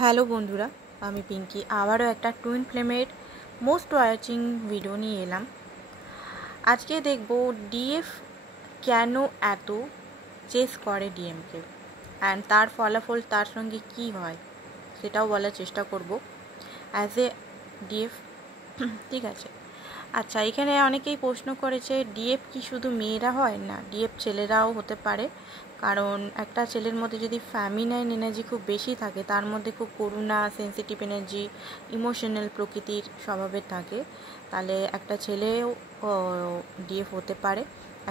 Hello বন্ধুরা, আমি পিঙ্কি আবারও একটা টুইন ফ্লেমের মোস্ট ওয়াচিং ভিডিও নিয়ে এলাম। আজকে দেখব ডিএফ কেন এত চেস করে ডিএমকে অ্যান্ড তার ফলাফল তার সঙ্গে কি হয় সেটাও বলার চেষ্টা করব অ্যাজ এ ডিএফ। ঠিক আছে, আচ্ছা, এখানে অনেকেই প্রশ্ন করেছে ডিএফ কি শুধু মেয়েরা হয়? না, ডিএফ ছেলেরাও হতে পারে। কারণ একটা ছেলের মধ্যে যদি ফ্যামিনাইন এনার্জি খুব বেশি থাকে, তার মধ্যে খুব করুণা, সেন্সিটিভ এনার্জি, ইমোশনাল প্রকৃতির স্বভাবের থাকে, তাহলে একটা ছেলেও ডিএফ হতে পারে,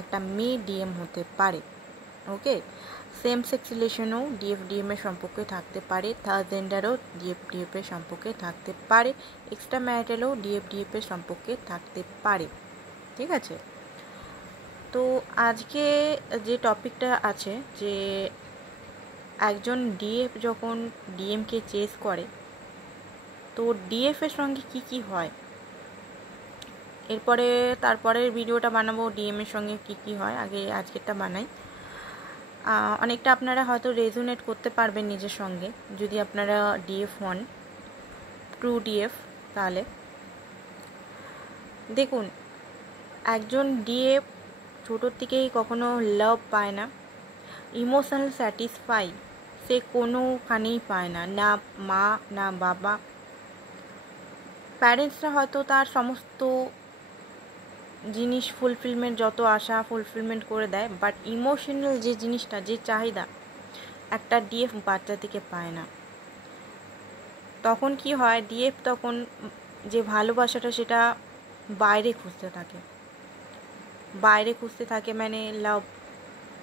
একটা মেয়ে ডিএম হতে পারে। ওকে, সেম সেক্স রিলেশনও ডিএফ ডিএমের সম্পর্কে থাকতে পারে, থার্ড জেন্ডারও ডিএফ ডিএফের সম্পর্কে থাকতে পারে, এক্সট্রা ম্যারিটালও ডিএফ ডিএফের সম্পর্কে থাকতে পারে। ঠিক আছে, তো আজকে যে টপিকটা আছে যে একজন ডিএফ যখন ডিএমকে চেস করে তো ডিএফের সঙ্গে কি কি হয়, এরপরে তারপরের ভিডিওটা বানাবো ডিএমের সঙ্গে কি কি হয়, আগে আজকেরটা বানাই। অনেকটা আপনারা হয়তো রেজোনেট করতে পারবেন নিজের সঙ্গে যদি আপনারা ডিএফ হন, ট্রু ডিএফ। তাহলে দেখুন, একজন ডিএফ ছোটোর থেকেই কখনো লাভ পায় না, ইমোশনাল স্যাটিসফাই সে কোনোখানেই পায় না, না মা না বাবা। প্যারেন্টসরা হয়তো তার সমস্ত জিনিস ফুলফিলমেন্ট, যত আশা ফুলফিলমেন্ট করে দেয়, বাট ইমোশনাল যে জিনিসটা, যে চাহিদা একটা ডিএফ বাচ্চা থেকে পায় না। তখন কি হয়, ডিএফ তখন যে ভালোবাসাটা সেটা বাইরে খুঁজতে থাকে, মানে লাভ।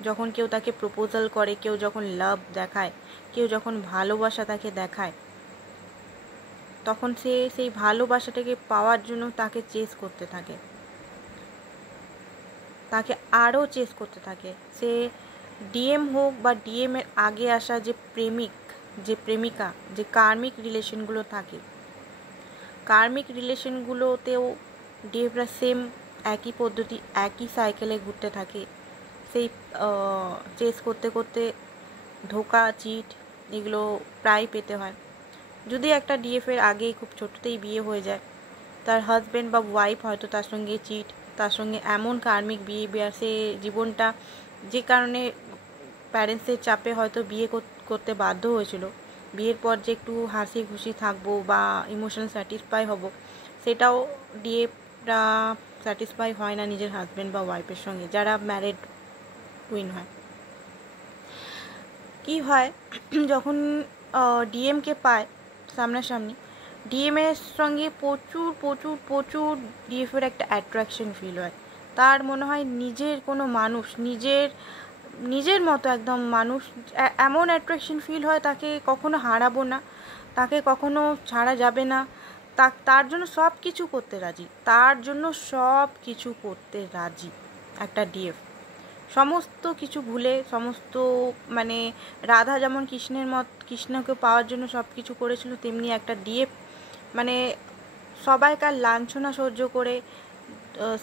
যখন কেউ তাকে প্রপোজাল করে, কেউ যখন লাভ দেখায়, কেউ যখন ভালোবাসা তাকে দেখায়, তখন সে সেই ভালোবাসাটাকে পাওয়ার জন্য তাকে চেস করতে থাকে, তাকে আরও চেস করতে থাকে। সে ডিএম হোক বা ডিএমের আগে আসা যে প্রেমিক, যে প্রেমিকা, যে কার্মিক রিলেশনগুলো থাকে, কার্মিক রিলেশনগুলোতেও ডিএফরা সেম একই পদ্ধতি, একই সাইকেলে ঘুরতে থাকে। সেই চেস করতে করতে ধোকা, চিট এগুলো প্রায় পেতে হয়। যদি একটা ডিএফের আগেই খুব ছোটোতেই বিয়ে হয়ে যায়, তার হাজব্যান্ড বা ওয়াইফ হয়তো তার সঙ্গে চিট, তার সঙ্গে এমন কার্মিক বিহেভিয়ার, সে জীবনটা যে কারণে প্যারেন্টসের চাপে হয়তো বিয়ে করতে বাধ্য হয়েছিল, বিয়ের পর যে একটু হাসি খুশি থাকবো বা ইমোশনাল স্যাটিসফাই হব, সেটাও ডিএফরা স্যাটিসফাই হয় না নিজের হাজব্যান্ড বা ওয়াইফের সঙ্গে, যারা ম্যারিড কুইন হয়। কি হয়, যখন ডিএমকে পায় সামনাসামনি, ডিএমের সঙ্গে প্রচুর প্রচুর প্রচুর ডিএফের একটা অ্যাট্রাকশন ফিল হয়। তার মনে হয় নিজের কোনো মানুষ, নিজের মতো একদম মানুষ, এমন অ্যাট্রাকশন ফিল হয়, তাকে কখনো হারাবো না, তাকে কখনো ছাড়া যাবে না, তার জন্য সব কিছু করতে রাজি, একটা ডিএফ সমস্ত কিছু ভুলে, সমস্ত মানে রাধা যেমন কৃষ্ণকে পাওয়ার জন্য সব কিছু করেছিল, তেমনি একটা ডিএফ মানে সবাইকার লাঞ্ছনা সহ্য করে,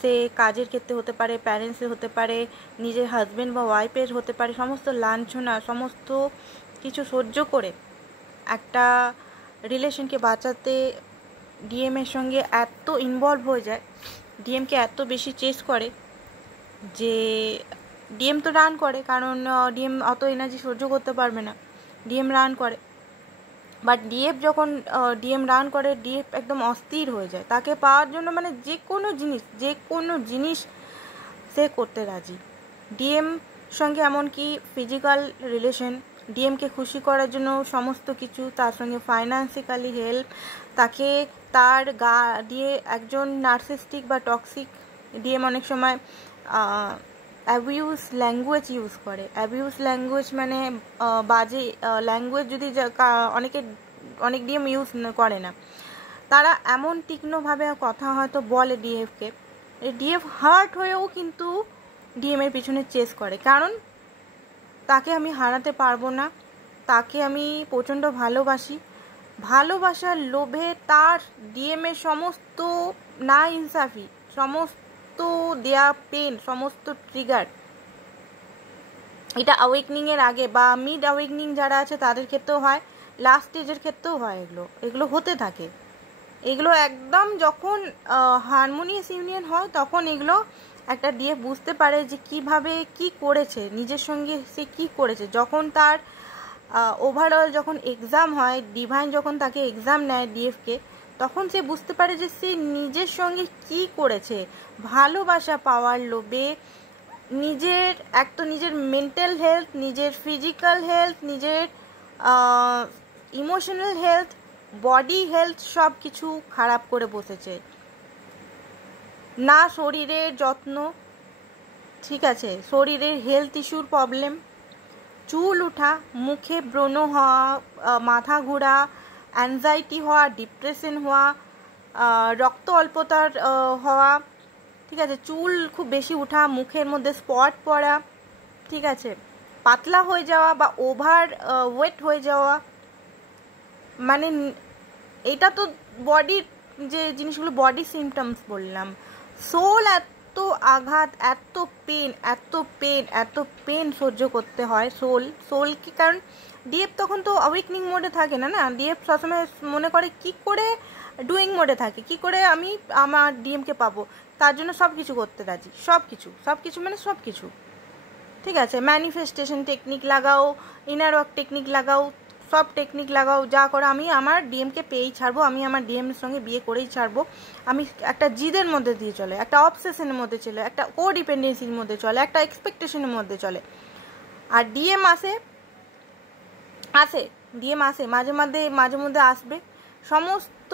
সে কাজের ক্ষেত্রে হতে পারে, প্যারেন্টসের হতে পারে, নিজের হাজব্যান্ড বা ওয়াইফের হতে পারে, সমস্ত লাঞ্ছনা সমস্ত কিছু সহ্য করে একটা রিলেশনকে বাঁচাতে ডিএমের সঙ্গে এত ইনভলভ হয়ে যায়, ডিএমকে এত বেশি চেস করে যে ডিএম তো রান করে, কারণ ডিএম অত এনার্জি সহ্য করতে পারবে না, ডিএম রান করে। বাট ডিএফ যখন ডিএম রান করে, ডিএফ একদম অস্থির হয়ে যায় তাকে পাওয়ার জন্য, মানে যে কোনো জিনিস সে করতে রাজি। ডিএম সঙ্গে এমনকি ফিজিক্যাল রিলেশন, ডিএমকে খুশি করার জন্য সমস্ত কিছু, তার সঙ্গে ফাইন্যান্সিক্যালি হেল্প, তাকে তার গা দিয়ে একজন নার্সিস্টিক বা টক্সিক ডিএম অনেক সময় অ্যাবিউজ ল্যাঙ্গুয়েজ ইউজ করে। অ্যাবিউজ ল্যাঙ্গুয়েজ মানে বাজে ল্যাঙ্গুয়েজ যদি অনেক ডিএম ইউজ করে না, তারা এমন তীক্ষ্ণভাবে কথা হয়তো বলে ডিএফকে, ডিএফ হার্ট হয়েও কিন্তু ডিএমের পিছনে চেস করে, কারণ তাকে আমি হারাতে পারবো না, তাকে আমি প্রচণ্ড ভালোবাসার লোভে তার ডিএমের সমস্ত না ইনসাফি, সমস্ত দেয়া পেন, সমস্ত ট্রিগার, এটা অ্যাওয়েকনিংয়ের আগে বা মিড অ্যাওয়েকনিং যারা আছে তাদের ক্ষেত্রেও হয়, লাস্ট স্টেজের ক্ষেত্রেও হয়, এগুলো হতে থাকে। এগুলো একদম যখন হারমোনিয়াস ইউনিয়ন হয় তখন এগুলো একটা ডিএফ বুঝতে পারে যে কিভাবে কি করেছে, নিজের সঙ্গে সে কি করেছে। যখন তার ওভারঅল যখন এক্সাম হয়, ডিভাইন যখন তাকে এক্সাম নেয় ডিএফকে, তখন সে বুঝতে পারে যে সে নিজের সঙ্গে কি করেছে। ভালোবাসা পাওয়ার লোভে নিজের নিজের মেন্টাল হেলথ, নিজের ফিজিক্যাল হেলথ, নিজের ইমোশনাল হেলথ, বডি হেলথ সব কিছু খারাপ করে বসেছে। না শরীরের যত্ন, ঠিক আছে, শরীরের হেলথ ইস্যুর প্রবলেম, চুল ওঠা, মুখে ব্রণ হওয়া, মাথা ঘোরা, অ্যাংজাইটি হওয়া, ডিপ্রেশন হওয়া, রক্ত অল্পতার হওয়া, ঠিক আছে, চুল খুব বেশি ওঠা, মুখের মধ্যে স্পট পড়া, ঠিক আছে, পাতলা হয়ে যাওয়া বা ওভার ওয়েট হয়ে যাওয়া। মানে এটা তো বডির যে জিনিসগুলো, বডি সিমটমস বললাম। সোল এত আঘাত, এত পেন, এত পেন, এত পেন সহ্য করতে হয় সোলকে। কারণ ডিএফ তখন তো অ্যাওয়েকনিং মোডে থাকে না, ডিএফ সবসময় মনে করে কি করে ডুইং মোডে থাকে, কি করে আমি আমার ডিএমকে পাবো। তার জন্য সব কিছু করতে রাজি, সব কিছু মানে সব কিছু, ঠিক আছে। ম্যানিফেস্টেশন টেকনিক লাগাও, ইনার ওয়ার্ক টেকনিক লাগাও, সব টেকনিক লাগাও, যা করো আমি আমার ডিএমকে পেয়েই ছাড়বো, আমি আমার ডিএমের সঙ্গে বিয়ে করেই ছাড়বো। আমি একটা জিদের মধ্যে দিয়ে চলে, একটা অবসেশনের মধ্যে চলে, একটা কোডিপেন্ডেন্সির মধ্যে চলে, একটা এক্সপেকটেশনের মধ্যে চলে। আর ডিএম আসে ডিএম আসে মাঝে মধ্যে আসবে। সমস্ত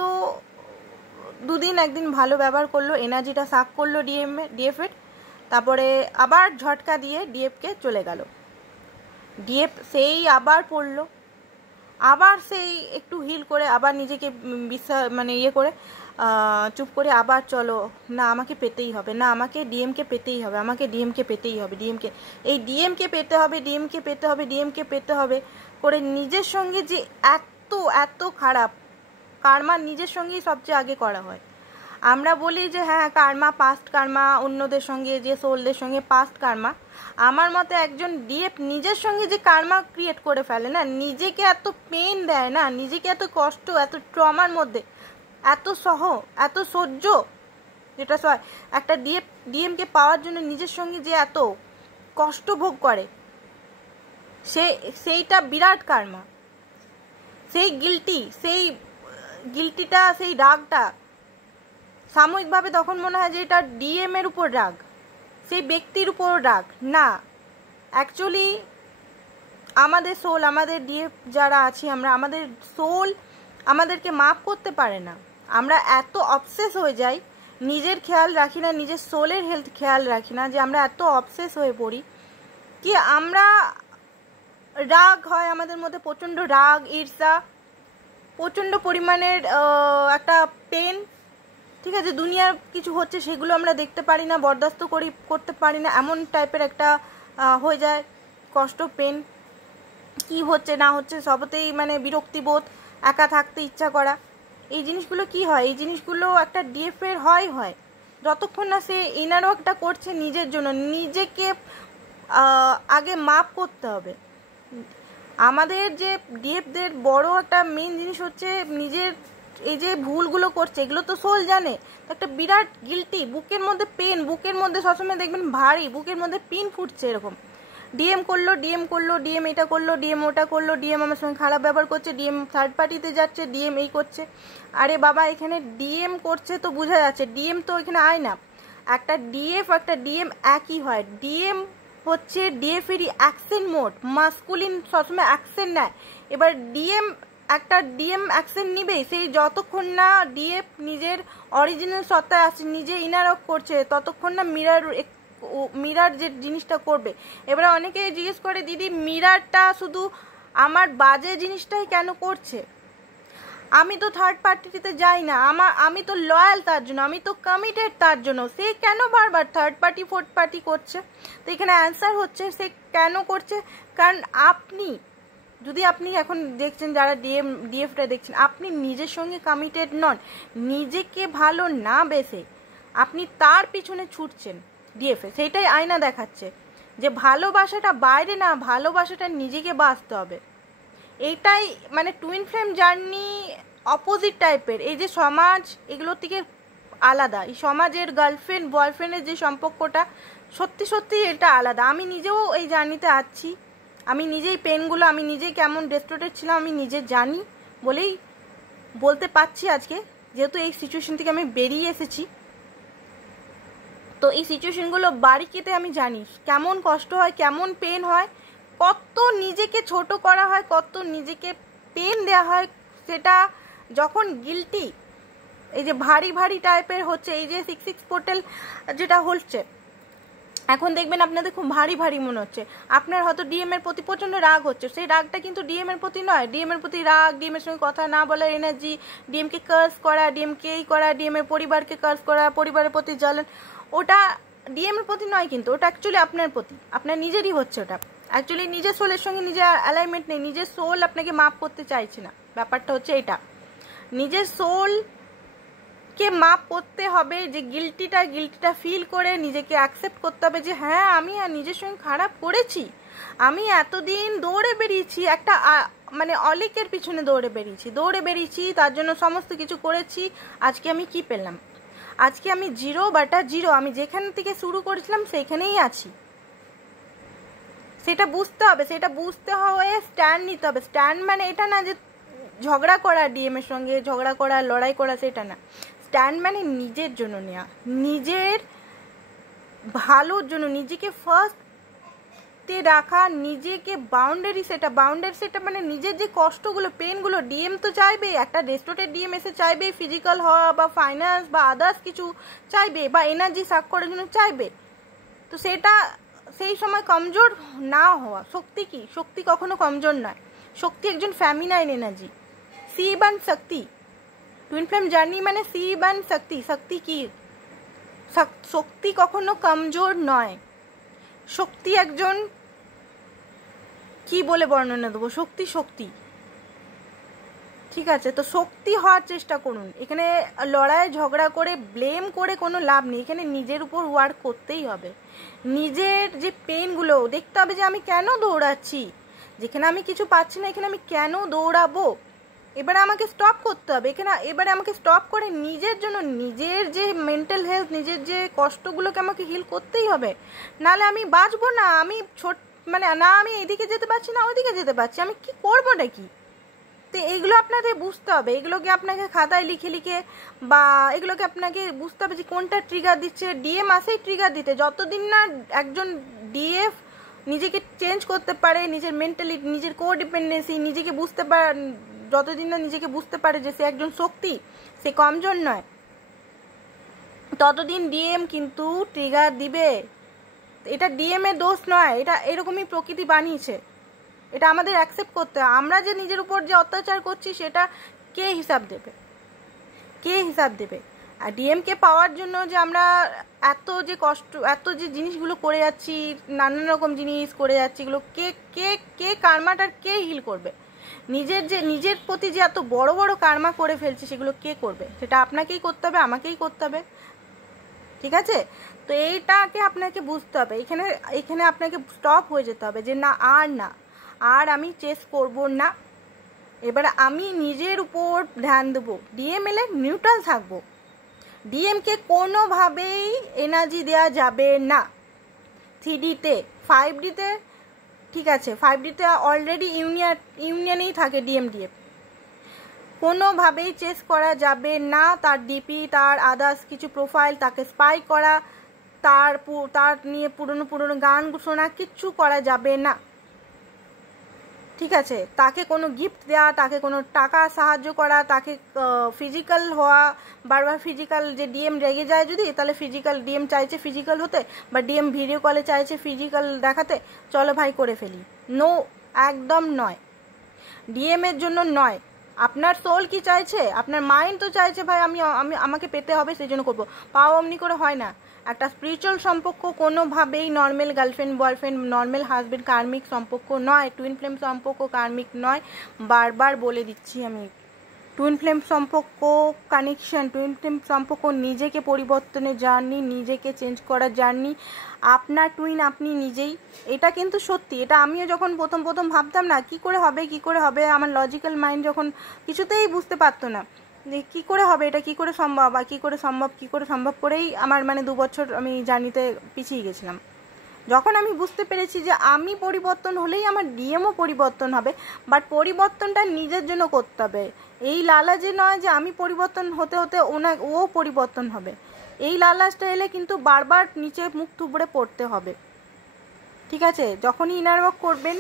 দুদিন একদিন ভালো ব্যবহার করলো, এনার্জিটা সাক করলো ডিএফের, তারপরে আবার ঝটকা দিয়ে ডিএফকে চলে গেল। ডিএফ সেই আবার পড়লো, আবার সেই একটু হিল করে আবার নিজেকে বিশ্বাস করে চুপ করে আবার চলো, না আমাকে পেতেই হবে, না আমাকে ডিএমকে পেতেই হবে, আমাকে ডিএমকে পেতেই হবে, এই ডিএমকে পেতে হবে, ডিএমকে পেতে হবে করে নিজের সঙ্গে যে এত খারাপ কার্মা নিজের সঙ্গেই সবচেয়ে আগে করা হয়। আমরা বলি যে হ্যাঁ কার্মা, পাস্ট কার্মা, অন্যদের সঙ্গে যে সোলদের সঙ্গে পাস্ট কার্মা। আমার মতে একজন ডিএফ নিজের সঙ্গে যে কার্মা ক্রিয়েট করে ফেলে না, নিজেকে এত পেন দেয় না, নিজেকে এত কষ্ট, এত ট্রমার মধ্যে এত সহ্য, যেটা একটা ডিএমকে পাওয়ার জন্য নিজের সঙ্গে যে এত কষ্ট ভোগ করে, সেইটা বিরাট কার্মা। সেই গিল্টিটা, সেই রাগটা সাময়িকভাবে তখন মনে হয় যে এটা ডিএম এর উপর রাগ, সেই ব্যক্তির উপর রাগ না। অ্যাকচুয়ালি আমাদের সোল, আমাদের ডিএফ যারা আছি আমরা, আমাদের সোল আমাদেরকে মাপ করতে পারে না। আমরা এত অবসেস হয়ে যাই, নিজের খেয়াল রাখি না, নিজের সোলের হেলথ খেয়াল রাখি না, যে আমরা এত অবসেস হয়ে পড়ি কি আমরা রাগ হয় আমাদের মধ্যে, প্রচণ্ড রাগ, ঈর্ষা, প্রচণ্ড পরিমাণের একটা পেন, ঠিক আছে, দুনিয়ার কিছু হচ্ছে সেগুলো আমরা দেখতে পারি না, বরদাস্ত করতে পারি না, এমন টাইপের একটা হয়ে যায় কষ্ট, পেন, কি হচ্ছে না হচ্ছে সবতেই বিরক্তিবোধ, একা থাকতে ইচ্ছা করা। এই জিনিসগুলো কি হয়, এই জিনিসগুলো একটা ডিএফের হয় যতক্ষণ না সে ইনার ওয়ার্কটা করছে নিজের জন্য। নিজেকে আগে মাপ করতে হবে। আমাদের যে ডিএফদের বড় একটা মেন জিনিস হচ্ছে নিজের এই যে ভুলগুলো করছে, এগুলো তো সোল জানে, একটা বিরাট গিল্টি, বুকের মধ্যে পেন, বুকের মধ্যে সবসময় দেখবেন ভারী, বুকের মধ্যে পিন ফুটছে এরকম। ডিএম করলো, ডিএম এটা করলো, ডিএম ওটা করলো, ডিএম আমার সঙ্গে খারাপ ব্যবহার করছে, ডিএম থার্ড পার্টিতে যাচ্ছে, ডিএম এই করছে। আরে বাবা, এখানে ডিএম করছে তো বোঝা যাচ্ছে, ডিএম তো এখানে আয় না। একটা ডিএফ একটা ডিএম একই হয়। ডিএম হচ্ছে ডিএফেরই অ্যাকশন মোড, মাস্কুলিন সবসময় অ্যাকশন নেয়। এবার একটা ডিএম অ্যাকশন নিবেই সেই যতক্ষণ না ডিএফ নিজের অরিজিনাল সত্তায় আসছে, নিজে ইনার ওয়ার্ক করছে, ততক্ষণ না মিরার যে জিনিসটা করবে। এবারে অনেকেই জিজ্ঞেস করে, দিদি মিরারটা শুধু আমার বাজে জিনিসটাই কেন করছে? আমি তো থার্ড পার্টিতে যাই না, আমি তো লয়াল তার জন্য, আমি তো কমিটেড তার জন্য, সে কেন বারবার থার্ড পার্টি ফোর্থ পার্টি করছে? তো এখানে অ্যান্সার হচ্ছে সে কেন করছে, কারণ যদি আপনি এখন দেখছেন যারা ডিএফটা দেখছেন, আপনি নিজের সঙ্গে কমিটেড নন, নিজেকে ভালো না বেসে আপনি তার পিছনে ছুটছেন ডিএফে, সেইটাই আয়না দেখাচ্ছে যে ভালোবাসাটা বাইরে না, ভালোবাসাটা নিজেকে বাঁচতে হবে। এইটাই মানে টুইন ফ্লেম জার্নি অপোজিট টাইপের। এই যে সমাজ এগুলোর থেকে আলাদা, এই সমাজের গার্লফ্রেন্ড বয়ফ্রেন্ডের যে সম্পর্কটা সত্যি সত্যি এটা আলাদা। আমি নিজেও এই জার্নিতে আছি, আমি নিজেই পেনগুলো, আমি নিজেই কেমন ডেস্পারেট ছিলাম আমি নিজে জানি বলেই বলতে পারছি আজকে, যেহেতু এই সিচুয়েশন থেকে আমি বেরিয়ে এসেছি। তো এই সিচুয়েশনগুলো বারিকিতে আমি জানি কেমন কষ্ট হয়, কেমন পেন হয়, কত নিজেকে ছোট করা হয়, কত নিজেকে পেন দেওয়া হয়। সেটা যখন গিল্টি এই যে ভারী ভারী টাইপের হচ্ছে, এই যে 6 পোর্টাল যেটা হচ্ছে এখন দেখবেন আপনাদের খুব ভারী ভারী মনে হচ্ছে, আপনার হয়তো ডিএম এর প্রতি প্রচণ্ড রাগ হচ্ছে, সেই রাগটা কিন্তু ডিএম এর প্রতি নয়। ডিএম এর প্রতি রাগ, ডিএম এর সঙ্গে কথা না বলার এনার্জি, ডিএম কে কার্স করা, ডিএম কে এই করা, ডিএম এর পরিবারকে কার্স করা, পরিবারের প্রতি জ্বলন, ওটা ডিএম এর প্রতি নয়, কিন্তু ওটা অ্যাকচুয়ালি আপনার প্রতি, আপনার নিজেরই হচ্ছে। ওটা অ্যাকচুয়ালি নিজের সোলের সঙ্গে নিজের অ্যালাইনমেন্ট নেই, নিজের সোল আপনাকে মাপ করতে চাইছে না। ব্যাপারটা হচ্ছে এটা, নিজের সোল কে মাপ করতে হবে, যে গিল্টিটা ফিল করে নিজেকে অ্যাকসেপ্ট করতে হবে যে হ্যাঁ আমি আর নিজের সঙ্গে খারাপ করেছি, আমি এতদিন দৌড়ে বেরিয়েছি, একটা মানে অলিকের পিছনে দৌড়ে বেরিয়েছি, তার জন্য সমস্ত কিছু করেছি, আজকে আমি কি পেলাম? আজকে আমি 0/0, আমি যেখান থেকে শুরু করেছিলাম সেইখানেই আছি। সেটা বুঝতে হবে, সেটা বুঝতে হয়ে স্ট্যান্ড নিতে হবে। স্ট্যান্ড মানে এটা না যে ঝগড়া করা, ডিএম এর সঙ্গে ঝগড়া করা, লড়াই করা, সেটা না। স্ট্যান্ড মানে নিজের জন্য নেওয়া, নিজের ভালোর জন্য, নিজেকে ফার্স্টে রাখা, নিজেকে বাউন্ডারি সেটা মানে নিজের যে কষ্টগুলো, পেনগুলো, ডিএম তো চাইবে, একটা রেস্টোরেন্টের ডিএম এসে চাইবে ফিজিক্যাল হওয়া বা ফাইন্যান্স বা আদার্স কিছু চাইবে, বা এনার্জি সাক করার জন্য চাইবে। তো সেটা সেই সময় কমজোর না হওয়া। শক্তি কি? শক্তি কখনো কমজোর নয়, শক্তি একজন feminine energy, Shiva and Shakti. Twin flame journey মানে শিব এন্ড শক্তি। শক্তি কি? শক্তি কখনো কমজোর নয়, শক্তি একজন, কি বলে বর্ণনা দেবো, শক্তি। ঠিক আছে, তো শক্তি হওয়ার চেষ্টা করুন। এখানে লড়াই ঝগড়া করে ব্লেম করে কোনো লাভ নেই, এখানে নিজের উপর ওয়ার্ক করতেই হবে। নিজের যে পেনগুলো দেখতে হবে যে আমি কেন দৌড়াচ্ছি, যেখানে আমি কিছু পাচ্ছি না এখানে আমি কেন দৌড়াবো, এবারে আমাকে স্টপ করতে হবে। এবারে আমাকে স্টপ করে নিজের জন্য, নিজের যে মেন্টাল হেলথ, নিজের যে কষ্টগুলোকে আমাকে হিল করতেই হবে, নাহলে আমি বাঁচবো না। আমি মানে না আমি এদিকে যেতে পারছি না ওইদিকে যেতে পারছি, আমি কি করবো নাকি? তো এইগুলো আপনাদের বুঝতে হবে, এগুলোকে আপনাকে খাতায় লিখে বা এগুলোকে আপনাকে বুঝতে হবে যে কোনটা ট্রিগার দিচ্ছে। ডিএম আসেই ট্রিগার দিতে, যতদিন না একজন ডিএফ নিজেকে চেঞ্জ করতে পারে, নিজের মেন্টালিটি, নিজের কোডিপেন্ডেন্সি নিজেকে বুঝতে পারে, যতদিন না নিজেকে বুঝতে পারে যে সে একজন শক্তি, সে কমজোর নয়, ততদিন ডিএম কিন্তু ট্রিগার দিবে। এটা ডিএম এর দোষ নয়, এটা এরকমই প্রকৃতি বানিয়েছে, এটা আমাদের অ্যাকসেপ্ট করতে হয়। আমরা যে নিজের উপর যে অত্যাচার করছি সেটা কে হিসাব দেবে? আর ডিএমকে পাওয়ার জন্য যে আমরা এত যে কষ্ট, এত যে জিনিসগুলো করে যাচ্ছি, নানান রকম জিনিস করে যাচ্ছি, এগুলো কে কার্মাটার কে হিল করবে? নিজের প্রতি যে এত বড় বড় কার্মা করে ফেলছি সেগুলো কে করবে? সেটা আপনাকেই করতে হবে, আমাকেই করতে হবে। ঠিক আছে, তো এইটাকে আপনাকে বুঝতে হবে। এখানে আপনাকে স্টপ হয়ে যেতে হবে যে না আর আমি চেস করব না, এবার আমি নিজের উপর ধ্যান দেবো। ডিএম এলে নিউট্রাল থাকবো, ডিএমকে কোনোভাবেই এনার্জি দেওয়া যাবে না। 3Dতে 5Dতে ঠিক আছে, 5Dতে অলরেডি ইউনিয়নেই থাকে ডিএফ, কোনোভাবেই চেস করা যাবে না। তার ডিপি, তার আদার্স কিছু প্রোফাইল, তাকে স্পাই করা, তার নিয়ে পুরনো গান শোনা, কিচ্ছু করা যাবে না। ঠিক আছে, তাকে কোনো গিফট দেওয়া, তাকে কোনো টাকা সাহায্য করা, তাকে ফিজিক্যাল হওয়া, বারবার ফিজিক্যাল, যে ডিএম রেগে যায় যদি, তাহলে ফিজিক্যাল, ডিএম চাইছে ফিজিক্যাল হতে বা ডিএম ভিডিও কলে চাইছে ফিজিক্যাল দেখাতে, চলো ভাই করে ফেলি, নো, একদম নয়, ডিএম এর জন্য নয়। আপনার সোল কি চাইছে? আপনার মাইন্ড তো চাইছে ভাই আমাকে পেতে হবে সেই জন্য করবো, পাওয়া অমনি করে হয় না। একটা স্পিরিচুয়াল সম্পর্ক কোনোভাবেই normal girlfriend boyfriend, normal husband কার্মিক সম্পর্ক নয়, টুইন ফ্লেম সম্পর্ক কার্মিক নয়, বারবার বলে দিচ্ছি আমি। টুইন ফ্লেম সম্পর্ক কানেকশন, টুইন ফ্লেম সম্পর্ক নিজেকে পরিবর্তনের জার্নি, নিজেকে চেঞ্জ করার জার্নি। আপনার টুইন আপনি নিজেই, এটা কিন্তু সত্যি। এটা আমিও যখন প্রথম ভাবতাম না কি করে হবে, আমার লজিক্যাল মাইন্ড যখন কিছুতেই বুঝতে পারতো না যে কী করে হবে, এটা কী করে সম্ভব, আর কী করে সম্ভব করেই আমার মানে 2 বছর আমি জার্নিতে পিছিয়ে গেছিলাম। যখন আমি বুঝতে পেরেছি যে আমি পরিবর্তন হলেই আমার ডিএমও পরিবর্তন হবে, বাট পরিবর্তনটা নিজের জন্য করতে হবে। এই লালাজে নয় যে আমি পরিবর্তন হতে ও পরিবর্তন হবে, এই লালাজটা এলে কিন্তু বারবার নিচে মুখ থুবড়ে পড়তে হবে। ঠিক আছে, যখনই ইনার ওয়ার্ক করবেন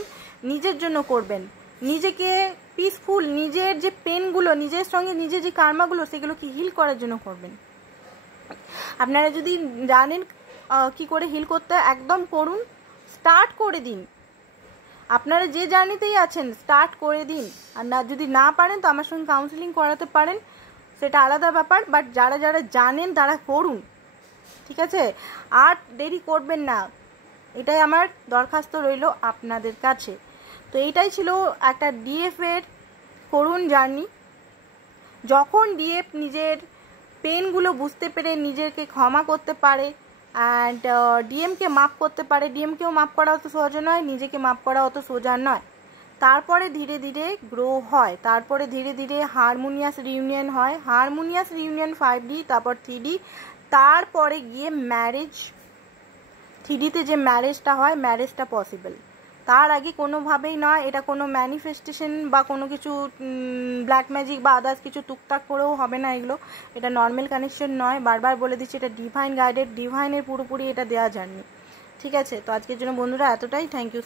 নিজের জন্য করবেন, নিজেকে পিসফুল, নিজের যে পেনগুলো, নিজের সঙ্গে নিজের যে কার্মাগুলো সেগুলোকে হিল করার জন্য করবেন। আপনারা যদি জানেন কি করে হিল করতে, একদম করুন, স্টার্ট করে দিন। আপনারা যে জার্নিতেই আছেন স্টার্ট করে দিন। আর না যদি না পারেন তো আমার সঙ্গে কাউন্সিলিং করাতে পারেন, সেটা আলাদা ব্যাপার, বাট যারা জানেন তারা করুন। ঠিক আছে, আর দেরি করবেন না, এটাই আমার দরখাস্ত রইল আপনাদের কাছে। তো এইটাই ছিল একটা ডিএফ এর করুন জার্নি। যখন ডিএফ নিজের পেনগুলো বুঝতে পেরে নিজেকে ক্ষমা করতে পারে অ্যান্ড ডিএমকে মাপ করতে পারে, ডিএমকেও মাপ করা অত সোজা নয়, নিজেকে মাপ করা অত সোজা নয়, তারপরে ধীরে ধীরে গ্রো হয়, তারপরে ধীরে ধীরে হারমোনিয়াস রিউনিয়ন হয়, হারমোনিয়াস রিউনিয়ন 5D, তারপর 3D, তারপরে গিয়ে ম্যারেজ। 3Dতে যে ম্যারেজটা হয়, ম্যারেজটা পসিবল। তার আগে কোনোভাবেই নয়, এটা কোনো ম্যানিফেস্টেশন বা কোনো কিছু ব্ল্যাক ম্যাজিক বা আদার্স কিছু টুকটাক করেও হবে না এগুলো। এটা নর্মাল কানেকশন নয়, বারবার বলে দিচ্ছি, এটা ডিভাইন গাইডেড, ডিভাইনের পুরোপুরি এটা দেওয়া জার্নি। ঠিক আছে, তো আজকের জন্য বন্ধুরা এতটাই। Thank you.